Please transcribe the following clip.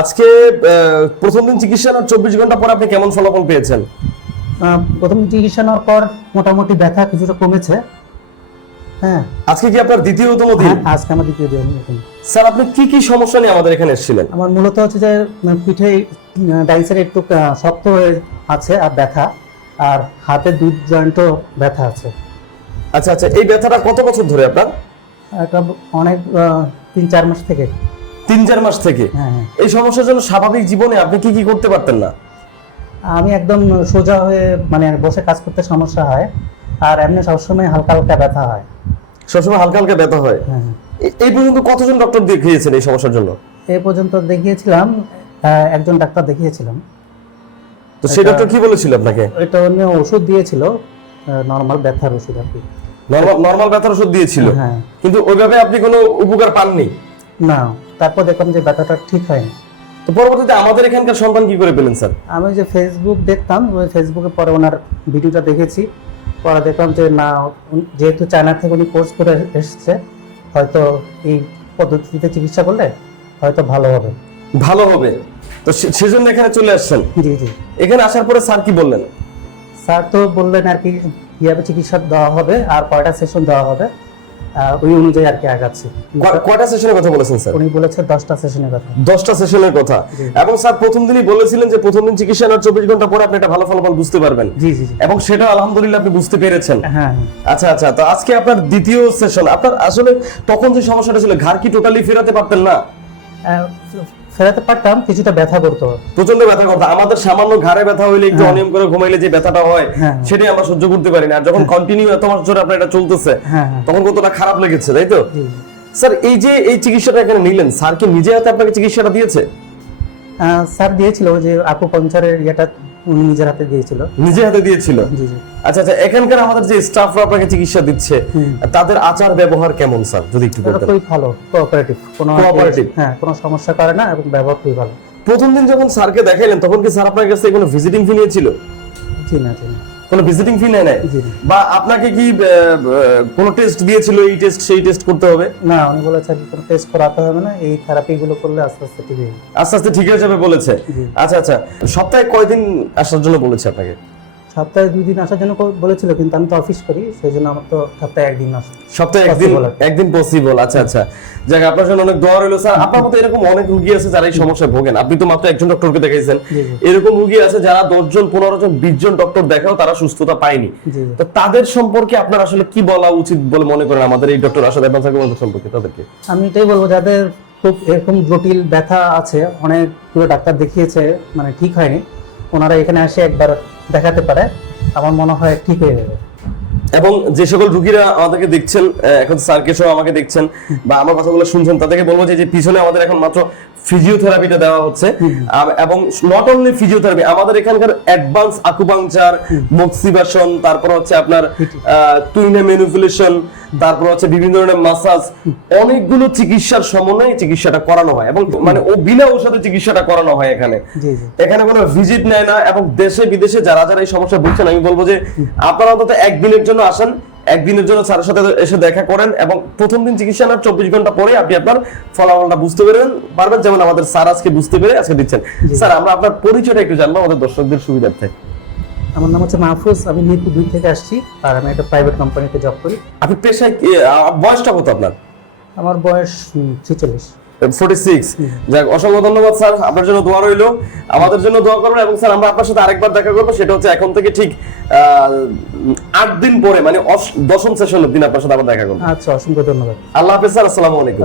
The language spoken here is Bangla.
আজকে প্রথম দিন চিকিৎসা আর 24 ঘন্টা পরে আপনি কেমন ফলাফল পেয়েছেন? প্রথম চিকিৎসা নেওয়ার পর মোটামুটি ব্যথা কিছুটা কমেছে। হ্যাঁ, আজকে কি আপনার দ্বিতীয়তম দিন? আজকে আমার দ্বিতীয় দিন। স্যার, আপনি কি কি সমস্যা নিয়ে আমাদের এখানে এসেছিলেন? আমার মূলত হচ্ছে যে পিঠে ডাইন সাইডে একটু শক্ত হয়ে আছে আর ব্যথা, আর হাতের দুই জয়েন্টও ব্যথা আছে। আচ্ছা আচ্ছা, এই ব্যথাটা কত বছর ধরে আপনার? একটা অনেক 3-4 মাস থেকে। 3-4 মাস থেকে? হ্যাঁ। এই সমস্যার জন্য স্বাভাবিক জীবনে আপনি কি কি করতে পারতেন না? আমি একদম সোজা হয়ে মানে বসে কাজ করতে সমস্যা হয়, আর এমনি সবসময় হালকা হালকা ব্যথা হয়। সবসময় হালকা হালকা ব্যথা হয়? হ্যাঁ। এই পর্যন্ত কতজন ডক্টর দেখিয়েছেন এই সমস্যার জন্য? এই পর্যন্ত দেখিয়েছিলাম, একজন ডাক্তার দেখিয়েছিলাম। তো সেই ডক্টর কি বলেছিল আপনাকে? এটা অন্য ওষুধ দিয়েছিল, নরমাল ব্যথার ওষুধ আর কি। নরমাল ব্যথার ওষুধ দিয়েছিল? হ্যাঁ। কিন্তু ওইভাবে আপনি কোনো উপকার পাননি? না, তারপর দেখলাম যে ব্যথাটা ঠিক হয়নি। তো পরবর্তীতে আমাদের এখানকার সন্তান কি করে পেলেন স্যার? আমি যে ফেসবুক দেখতাম, ওই ফেসবুকে পরে ওনার ভিডিওটা দেখেছি, পরে দেখলাম যে না, যেহেতু চায়না থেকে উনি কোর্স করে এসেছে, হয়তো এই পদ্ধতিতে চিকিৎসা করলে হয়তো ভালো হবে। ভালো হবে, তো সেজন্য এখানে চলে আসছেন? জি জি। এখানে আসার পরে স্যার কি বললেন? স্যার তো বললেন আর কি কিভাবে চিকিৎসা দেওয়া হবে আর কয়টা সেশন দেওয়া হবে, ওই অনুযায়ী আর কি আগাচ্ছি। কয়টা সেশনের কথা বলেছেন স্যার? উনি বলেছে 10টা সেশনের কথা। 10টা সেশনের কথা। এবং স্যার প্রথম দিনই বলেছিলেন যে প্রথম দিন চিকিৎসা নেওয়ার 24 ঘন্টা পরে আপনি একটা ভালো ফলাফল বুঝতে পারবেন। জি জি জি। এবং সেটা আলহামদুলিল্লাহ আপনি বুঝতে পেরেছেন। হ্যাঁ। আচ্ছা আচ্ছা, তো আজকে আপনার দ্বিতীয় সেশন। আপনার আসলে তখন যে সমস্যাটা ছিল, ঘাড় কি টোটালি ফেরাতে পারতেন না? ফেরাতে পারতাম, কিছুটা ব্যথা করতো, প্রচন্ড ব্যথা করতো। আমাদের সামান্য ঘাড়ে ব্যথা হইলে, একটু অনিয়ম করে ঘুমাইলে যে ব্যথাটা হয়, সেটাই আমরা সহ্য করতে পারি না। আর যখন কন্টিনিউ এত মাস ধরে আপনার এটা চলতেছে, তখন কতটা খারাপ লেগেছে, তাই তো? স্যার, এই যে এই চিকিৎসাটা এখানে নিলেন, স্যার কি নিজে হাতে আপনাকে চিকিৎসাটা দিয়েছে? স্যার দিয়েছিল, যে আকুপাঞ্চারের ইয়েটা উনি নিজের হাতে দিয়েছিল। নিজে হাতে দিয়েছিল? জি জি। আচ্ছা আচ্ছা, এখানকার আমাদের যে স্টাফরা আপনাকে চিকিৎসা দিচ্ছে, তাদের আচার ব্যবহার কেমন স্যার, যদি একটু বলতেন? খুবই ভালো, কোঅপারেটিভ, কোঅপারেটিভ। হ্যাঁ, কোনো সমস্যা করে না এবং ব্যবহার খুবই ভালো। প্রথম দিন যখন স্যারকে দেখাইলেন, তখন কি স্যার আপনার কাছে কোনো ভিজিটিং ফি নিয়েছিল? জি না, জি না। কোনো ভিজিটিং ফি নেয় নাই? বা আপনাকে কি কোনো টেস্ট দিয়েছিল, এই টেস্ট সেই টেস্ট করতে হবে? না, উনি বলেছে কোনো টেস্ট করাতে হবে না, এই থেরাপি গুলো করলে আস্তে আস্তে ঠিক হয়ে যাবে। আস্তে আস্তে ঠিক হয়ে যাবে বলেছে? আচ্ছা আচ্ছা, সপ্তাহে কয়দিন আসার জন্য বলেছে আপনাকে? সপ্তাহে 2 দিন আসার জন্য বলেছিল, কিন্তু আমি তো অফিস করি, সেই জন্য আমার তো সপ্তাহে 1 দিন আসে। সপ্তাহে একদিন পসিবল? আচ্ছা আচ্ছা, যাক, আপনার জন্য অনেক দোয়া রইল স্যার। আপনার মতো এরকম অনেক রোগী আছে যারা এই সমস্যায় ভোগেন। আপনি তো মাত্র একজন ডক্টরকে দেখাইছেন, এরকম রোগী আছে যারা 10 জন 15 জন 20 জন ডক্টর দেখাও তারা সুস্থতা পায়নি। তো তাদের সম্পর্কে আপনার আসলে কি বলা উচিত বলে মনে করেন আমাদের এই ডক্টর আসাদ অ্যাডভান্স আকুপাঞ্চার সম্পর্কে? তাদেরকে আমি এটাই বলবো, যাদের খুব এরকম জটিল ব্যথা আছে, অনেকগুলো ডাক্তার দেখিয়েছে, মানে ঠিক হয়নি, ওনারা এখানে এসে একবার দেখাতে পারে, আমার মনে হয় ঠিক হয়ে যাবে। এবং যে সকল রোগীরা আমাদেরকে দেখছেন, এখন স্যারকে সহ আমাকে দেখছেন বা আমার কথাগুলো শুনছেন, তাদেরকে বলবো যে পিছনে আমাদের এখন মাত্র ফিজিওথেরাপিটা দেওয়া হচ্ছে। এবং নট অনলি ফিজিওথেরাপি, আমাদের এখানকার অ্যাডভান্স আকুপাংচার, মক্সিবাসন, তারপর হচ্ছে আপনার টুইনে ম্যানিপুলেশন, তারপর হচ্ছে বিভিন্ন ধরনের মাসাজ, অনেকগুলো চিকিৎসার সমন্বয়ে চিকিৎসাটা করানো হয় এবং মানে ও বিনা ঔষধে চিকিৎসাটা করানো হয় এখানে। এখানে কোনো ভিজিট নেয় না। এবং দেশে বিদেশে যারা যারা এই সমস্যা ভুগছেন, আমি বলবো যে আপনারা অন্তত একদিনের জন্য আসেন, একদিনের জন্য স্যারের সাথে এসে দেখা করেন, এবং প্রথম দিন চিকিৎসা নেওয়ার 24 ঘন্টা পরে আপনি আপনার ফলাফলটা বুঝতে পারবেন, যেমন আমাদের স্যার আজকে বুঝতে পেরে আজকে দিচ্ছেন। স্যার, আমরা আপনার পরিচয়টা একটু জানবো আমাদের দর্শকদের সুবিধার্থে। আমার নাম হচ্ছে মাহফুজ, আমি মিরপুর 2 থেকে আসছি, আর আমি একটা প্রাইভেট কোম্পানিতে জব করি। আপনি পেশায় বয়সটা কত আপনার? আমার বয়স 46। 46। যাক, অসংখ্য ধন্যবাদ স্যার, আপনার জন্য দোয়া রইল, আমাদের জন্য দোয়া করবেন। এবং স্যার, আমরা আপনার সাথে আরেকবার দেখা করবো, সেটা হচ্ছে এখন থেকে ঠিক 8 দিন পরে, মানে 10ম সেশনের দিন আপনার সাথে আবার দেখা করবো। আচ্ছা, অসংখ্য ধন্যবাদ। আল্লাহ হাফেজ স্যার, আসসালামু আলাইকুম।